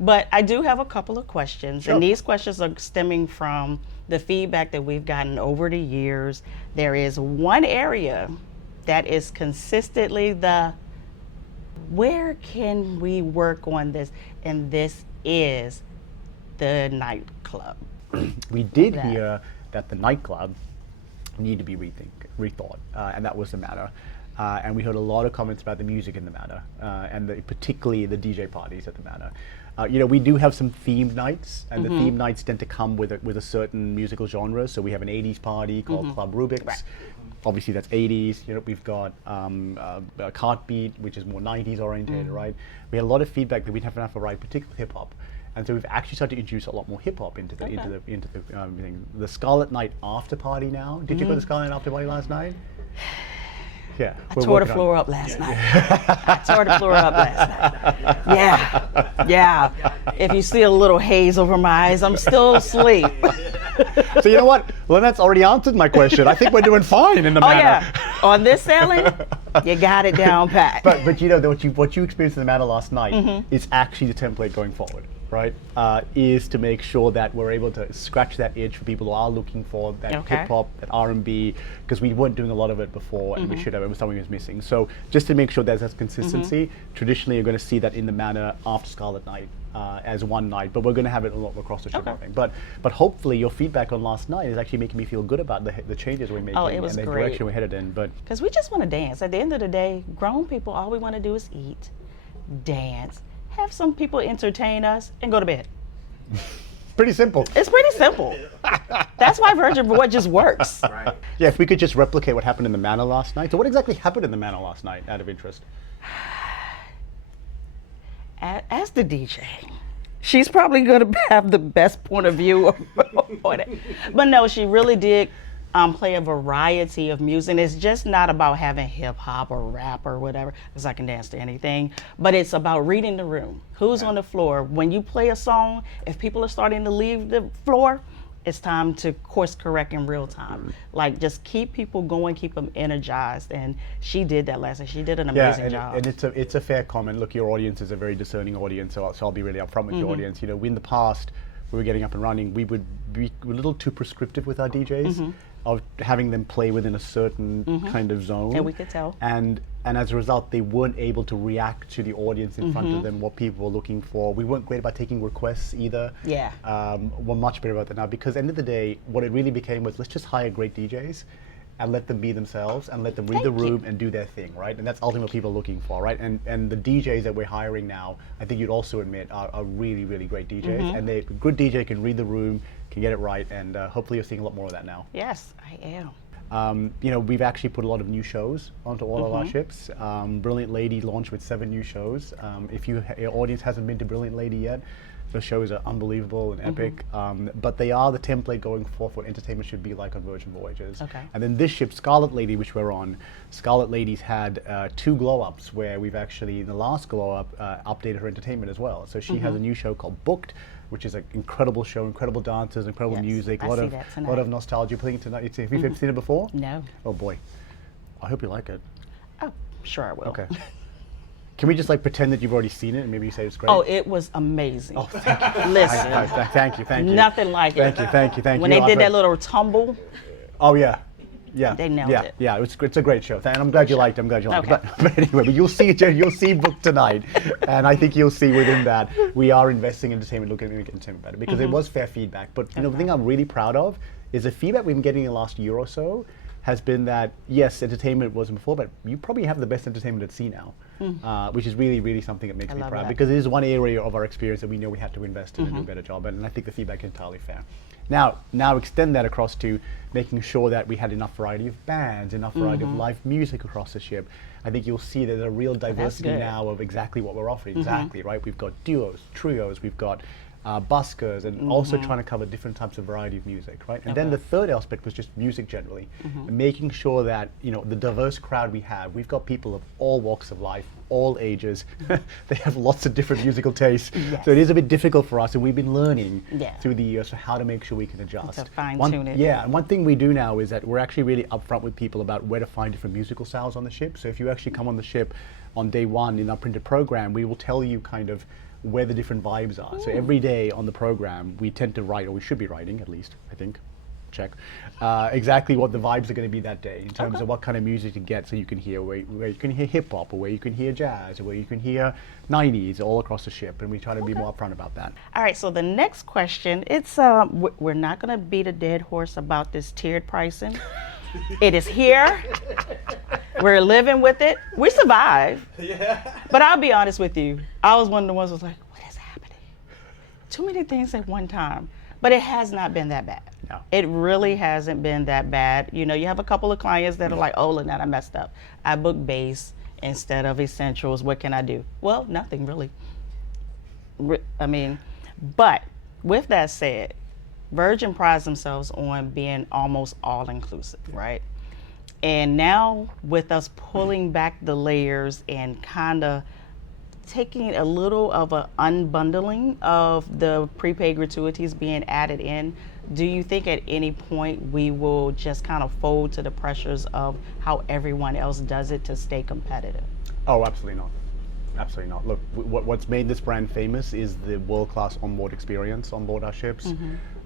But I do have a couple of questions, Sure. and these questions are stemming from the feedback that we've gotten over the years. There is one area that is consistently the where can we work on this? And this is the nightclub. We did that. hear that the nightclub need to be rethought, and that was the matter. And we heard a lot of comments about the music in the matter, and particularly the DJ parties at the matter. We do have some themed nights, and the themed nights tend to come with a certain musical genre. So we have an 80s party called Club Rubik's. Right. Obviously, that's 80s. We've got Cartbeat, which is more 90s oriented, right? We had a lot of feedback that we didn't have enough variety, particularly hip hop. And so we've actually started to introduce a lot more hip hop into the thing. The Scarlet Night after party now. Did you go to the Scarlet Night after party last night? Yeah. I tore the floor up last night. I tore the floor up last night. Yeah. If you see a little haze over my eyes, I'm still asleep. So you know what? Lynette's already answered my question. I think we're doing fine in the Oh matter. yeah. On this sailing, you got it down pat. But what you experienced in the matter last night is actually the template going forward, right? Is to make sure that we're able to scratch that itch for people who are looking for that Okay. hip hop, that R&B, because we weren't doing a lot of it before, and we should have. It was something was missing. So just to make sure there's that consistency, traditionally you're going to see that in the manner after Scarlet Night as one night, but we're going to have it a lot across the show. Okay. I think. But hopefully your feedback on last night is actually making me feel good about the changes we're making it was and the great. direction we're headed in. But Because we just want to dance. At the end of the day, grown people, all we want to do is eat, dance, have some people entertain us, and go to bed. pretty simple. It's pretty simple. That's why Virgin Voyages works. Right. Yeah, if we could just replicate what happened in the manor last night. So what exactly happened in the manor last night, out of interest? As the DJ, she's probably going to have the best point of view on it. But no, she really did play a variety of music. It's just not about having hip hop or rap or whatever, because I can dance to anything. But it's about reading the room. Who's on the floor? When you play a song, if people are starting to leave the floor, it's time to course correct in real time. Like, just keep people going, keep them energized. And she did that last night. She did an amazing job. And it's a fair comment. Look, your audience is a very discerning audience, so I'll be really upfront with your audience. We, in the past, we were getting up and running, we would be a little too prescriptive with our DJs of having them play within a certain kind of zone. And we could tell. And as a result, they weren't able to react to the audience in front of them, what people were looking for. We weren't great about taking requests either. Yeah. We're much better about that now, because at the end of the day, what it really became was, let's just hire great DJs and let them be themselves and let them read the room and do their thing, right? And that's ultimately what people are looking for, right? And the DJs that we're hiring now, I think you'd also admit, are really, really great DJs. And a good DJ can read the room, can get it right, and hopefully you're seeing a lot more of that now. Yes, I am. We've actually put a lot of new shows onto all of our ships. Brilliant Lady launched with 7 new shows. If your audience hasn't been to Brilliant Lady yet, the shows are unbelievable and epic, but they are the template going forth what entertainment should be like on Virgin Voyages. Okay. And then this ship, Scarlet Lady, which we're on, Scarlet Lady's had 2 glow-ups where we've actually, in the last glow-up, updated her entertainment as well. So she has a new show called Booked, which is an incredible show, incredible dancers, incredible Yes, music, I a lot see of that lot tonight. of nostalgia playing tonight. Have you seen it before? No. Oh boy, I hope you like it. Oh, sure I will. Okay. Can we just pretend that you've already seen it and maybe you say it's great? Oh, it was amazing. Oh, thank you. Listen, Thank you. nothing like it. Thank you. When they did that little tumble, Oh yeah. Yeah, They nailed yeah, it. Yeah, it's a great show, and I'm glad you liked it. I'm glad you liked Okay. it. But anyway, you'll see Book tonight, and I think you'll see within that we are investing in entertainment, looking at making entertainment better, because it was fair feedback. But the thing I'm really proud of is the feedback we've been getting in the last year or so has been that, yes, entertainment wasn't before, but you probably have the best entertainment at sea now, which is really, really something that makes me love proud, that. because it is one area of our experience that we know we had to invest in and do a better job, and I think the feedback is entirely fair. Now extend that across to making sure that we had enough variety of bands, enough variety of live music across the ship. I think you'll see there's a real diversity good. now of exactly what we're offering. Exactly, right? We've got duos, trios, we've got buskers, and also trying to cover different types of variety of music, right? And then the third aspect was just music generally, and making sure that the diverse crowd we have, we've got people of all walks of life, all ages. They have lots of different musical tastes, so it is a bit difficult for us, and we've been learning through the years how to make sure we can adjust. To fine-tune it. Yeah, and one thing we do now is that we're actually really upfront with people about where to find different musical styles on the ship. So if you actually come on the ship on day 1 in our printed program, we will tell you kind of where the different vibes are. So every day on the program, we tend to write, or we should be writing at least, I think, check, exactly what the vibes are going to be that day in terms of what kind of music to get, so you can hear where you can hear hip hop, or where you can hear jazz, or where you can hear 90s all across the ship, and we try to be more upfront about that. All right, so the next question, it's we're not going to beat a dead horse about this tiered pricing. It is here. We're living with it. We survive. Yeah. But I'll be honest with you. I was one of the ones who was like, what is happening? Too many things at one time. But it has not been that bad. No. It really hasn't been that bad. You know, you have a couple of clients that are like, oh, Lynette, I messed up. I booked base instead of essentials. What can I do? Well, nothing really. I mean, but with that said, Virgin prides themselves on being almost all-inclusive, right? And now with us pulling back the layers and kind of taking a little of an unbundling of the prepaid gratuities being added in, do you think at any point we will just kind of fold to the pressures of how everyone else does it to stay competitive? Oh, absolutely not. Absolutely not. Look, what's made this brand famous is the world-class onboard experience on board our ships.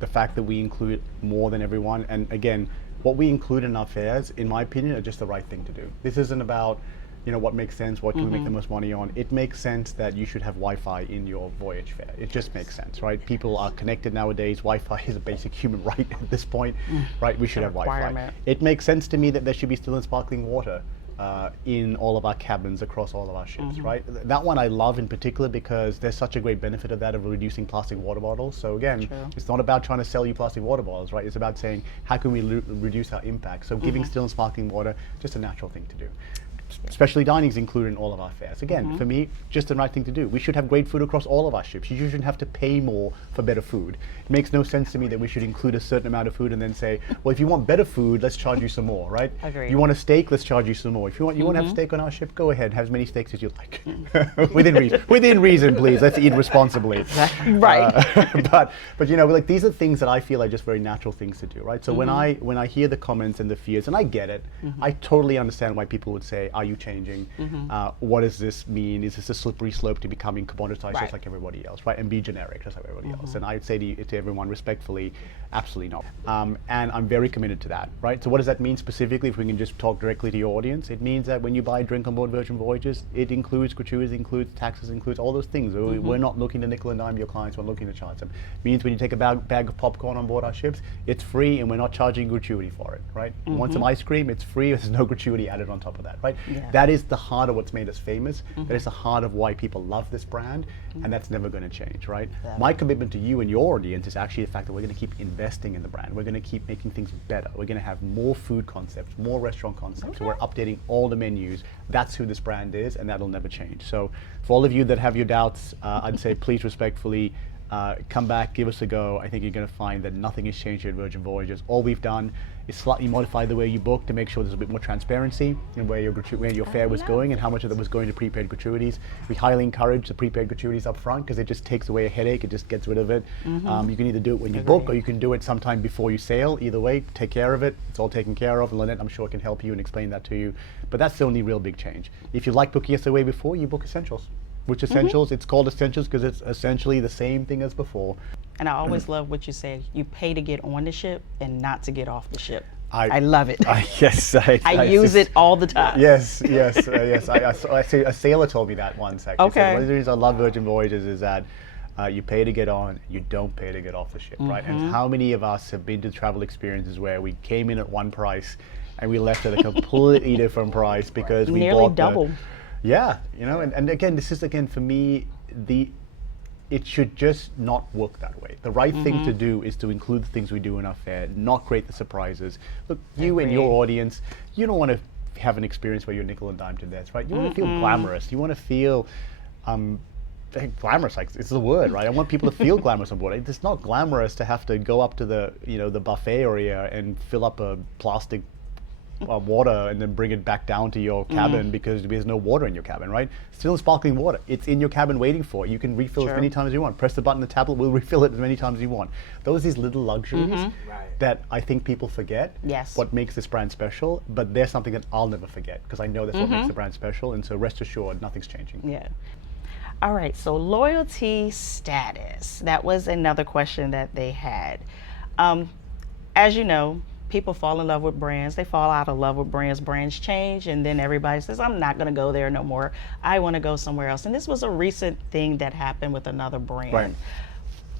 The fact that we include more than everyone, and again, what we include in our fares, in my opinion, are just the right thing to do. This isn't about, you know, what makes sense, what can we make the most money on. It makes sense that you should have Wi-Fi in your voyage fare. It just makes sense, right? People are connected nowadays. Wi-Fi is a basic human right at this point, right? We should have Wi-Fi. It makes sense to me that there should be still and sparkling water in all of our cabins across all of our ships, right? That one I love in particular because there's such a great benefit of that, of reducing plastic water bottles. So again, it's not about trying to sell you plastic water bottles, right? It's about saying, how can we reduce our impact? So giving still and sparkling water, just a natural thing to do. Especially dining is included in all of our fares. Again, for me, just the right thing to do. We should have great food across all of our ships. You shouldn't have to pay more for better food. It makes no sense to me that we should include a certain amount of food and then say, well, if you want better food, let's charge you some more, right? Agreed. You want a steak, let's charge you some more. If you want to have steak on our ship, go ahead, have as many steaks as you like. Within reason, please. Let's eat responsibly. Right. But you know, like, these are things that I feel are just very natural things to do, right? So when I hear the comments and the fears, and I get it, I totally understand why people would say, are you changing? What does this mean? Is this a slippery slope to becoming commoditized just like everybody else, right? And be generic just like everybody else? And I'd say to everyone respectfully, absolutely not. And I'm very committed to that, right? So what does that mean specifically, if we can just talk directly to your audience? It means that when you buy a drink on board Virgin Voyages, it includes gratuities, includes taxes, includes all those things. We're not looking to nickel and dime your clients, we're looking to charge them. It means when you take a bag of popcorn on board our ships, it's free and we're not charging gratuity for it, right? You want some ice cream, it's free, there's no gratuity added on top of that, right? That is the heart of what's made us famous. That is the heart of why people love this brand, and that's never going to change, right? My commitment to you and your audience is actually the fact that we're going to keep investing in the brand. We're going to keep making things better. We're going to have more food concepts, more restaurant concepts. So we're updating all the menus. That's who this brand is, and that'll never change. So for all of you that have your doubts, I'd say please respectfully come back, give us a go. I think you're going to find that nothing has changed at Virgin Voyages. All we've done is slightly modify the way you book to make sure there's a bit more transparency in where your fare was going and how much of that was going to prepaid gratuities. We highly encourage the prepaid gratuities up front because it just takes away a headache. It just gets rid of it. You can either do it when you book, or you can do it sometime before you sail. Either way, take care of it. It's all taken care of. And Lynette, I'm sure, can help you and explain that to you. But that's the only real big change. If you like booking us the way before, you book Essentials. Which Essentials, it's called Essentials because it's essentially the same thing as before. And I always love what you say. You pay to get on the ship and not to get off the ship. I love it. Yes. I use it all the time. Yes. A sailor told me that once, actually. Okay. One of the reasons I love Virgin Voyages is that you pay to get on, you don't pay to get off the ship, right? And how many of us have been to travel experiences where we came in at one price and we left at a completely different price because we nearly bought double. Yeah, you know, and again, this is, again, for me, it should just not work that way. The right thing to do is to include the things we do in our fare, not create the surprises. Look, you and your audience, you don't want to have an experience where you're nickel and dime to death, right? You want to feel glamorous. You want to feel glamorous, like it's the word, right? I want people to feel glamorous on board. It's not glamorous to have to go up to the buffet area and fill up a plastic water and then bring it back down to your cabin because there's no water in your cabin, right? Still sparkling water. It's in your cabin waiting for it. You can refill as many times as you want. Press the button on the tablet, we'll refill it as many times as you want. Those are these little luxuries that I think people forget. Yes. What makes this brand special, but there's something that I'll never forget because I know that's what makes the brand special, and so rest assured, nothing's changing. Yeah. All right, so loyalty status. That was another question that they had. Um, as you know, people fall in love with brands. They fall out of love with brands. Brands change, and then everybody says, I'm not going to go there no more. I want to go somewhere else. And this was a recent thing that happened with another brand. Right.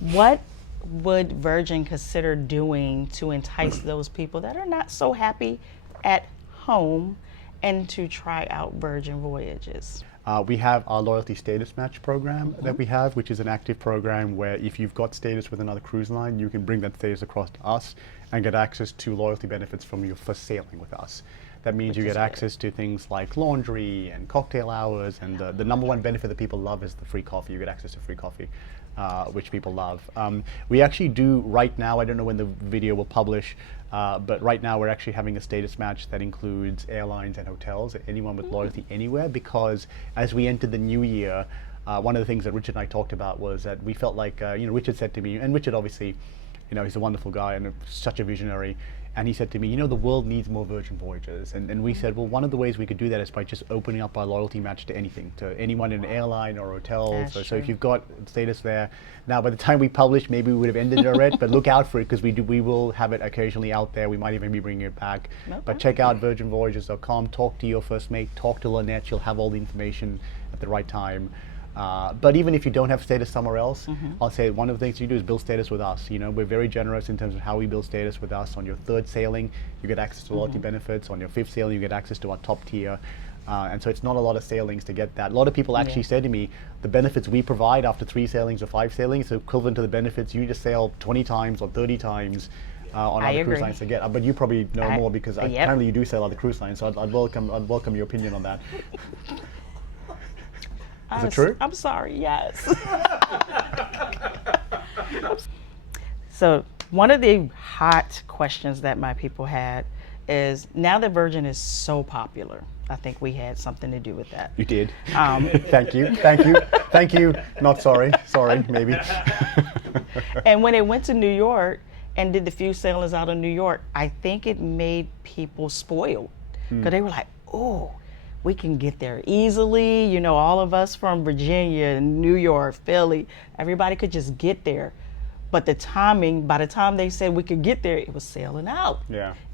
What would Virgin consider doing to entice those people that are not so happy at home and to try out Virgin Voyages? We have our loyalty status match program that we have, which is an active program where if you've got status with another cruise line, you can bring that status across to us and get access to loyalty benefits from your first sailing with us. That means you get access to things like laundry and cocktail hours, and the number one benefit that people love is the free coffee. You get access to free coffee, which people love. We actually do right now, I don't know when the video will publish, but right now we're actually having a status match that includes airlines and hotels, anyone with loyalty anywhere, because as we entered the new year, one of the things that Richard and I talked about was that we felt like, Richard said to me, and Richard obviously, he's a wonderful guy and such a visionary. And he said to me, the world needs more Virgin Voyages. And we said, well, one of the ways we could do that is by just opening up our loyalty match to anything, to anyone in an airline or hotels. So if you've got status there. Now, by the time we publish, maybe we would have ended it already, but look out for it, because we will have it occasionally out there. We might even be bringing it back. Okay. But check out virginvoyages.com, talk to your first mate, talk to Lynette. She'll have all the information at the right time. But even if you don't have status somewhere else, I'll say one of the things you do is build status with us. We're very generous in terms of how we build status with us. On your third sailing, you get access to loyalty benefits. On your fifth sailing, you get access to our top tier. And so it's not a lot of sailings to get that. A lot of people actually say to me, the benefits we provide after 3 sailings or 5 sailings are equivalent to the benefits you just sail 20 times or 30 times on other cruise lines to get. But you probably know more, because apparently you do sail other cruise lines. So I'd welcome your opinion on that. Is it true? I'm sorry, yes. So one of the hot questions that my people had is, now that Virgin is so popular, I think we had something to do with that. You did. Thank you. Not sorry. Sorry, maybe. And when they went to New York and did the few sailings out of New York, I think it made people spoiled, because they were like, oh, we can get there easily. All of us from Virginia, New York, Philly, everybody could just get there. But the timing, by the time they said we could get there, it was sailing out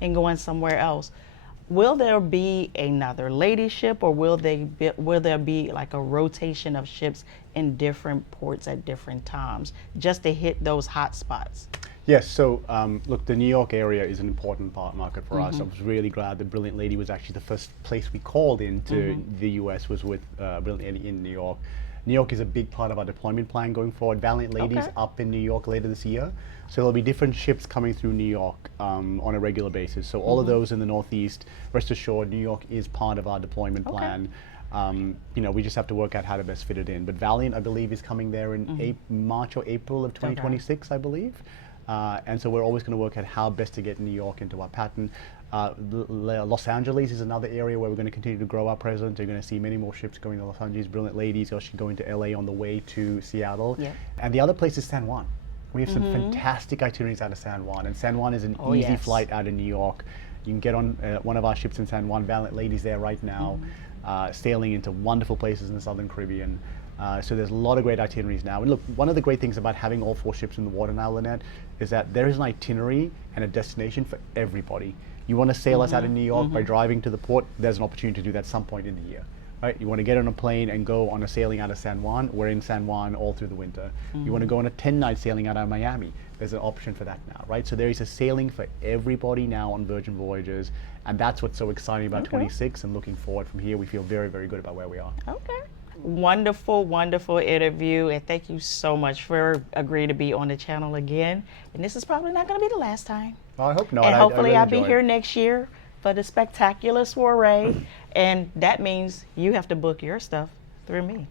and going somewhere else. Will there be another lady ship, or will there be like a rotation of ships in different ports at different times, just to hit those hot spots? Yes, so look, the New York area is an important market for us. I was really glad the Brilliant Lady was actually the first place we called into the US, was with Brilliant Lady in New York. New York is a big part of our deployment plan going forward. Valiant Lady's up in New York later this year. So there'll be different ships coming through New York on a regular basis. So all of those in the Northeast, rest assured, New York is part of our deployment plan. We just have to work out how to best fit it in. But Valiant, I believe, is coming there in March or April of 2026, I believe. And so we're always going to work out how best to get New York into our pattern. Los Angeles is another area where we're going to continue to grow our presence. You're going to see many more ships going to Los Angeles. Brilliant Ladies actually going to LA on the way to Seattle. And the other place is San Juan. We have some fantastic itineraries out of San Juan, and San Juan is an easy flight out of New York. You can get on one of our ships in San Juan. Valiant Lady's there right now, sailing into wonderful places in the Southern Caribbean. So there's a lot of great itineraries now. And look, one of the great things about having all 4 ships in the water now, Lynette, is that there is an itinerary and a destination for everybody. You want to sail us out of New York by driving to the port, there's an opportunity to do that at some point in the year. Right? You want to get on a plane and go on a sailing out of San Juan, we're in San Juan all through the winter. You want to go on a 10-night sailing out of Miami, there's an option for that now, right? So there is a sailing for everybody now on Virgin Voyages, and that's what's so exciting about 26, and looking forward from here, we feel very, very good about where we are. Okay. Wonderful, wonderful interview, and thank you so much for agreeing to be on the channel again. And this is probably not going to be the last time. Well, I hope not. And hopefully I'll be here next year for the spectacular soiree, and that means you have to book your stuff through me.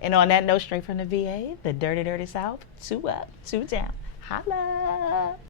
And on that note, straight from the VA, the dirty, dirty South, 2 up, 2 down. Holla!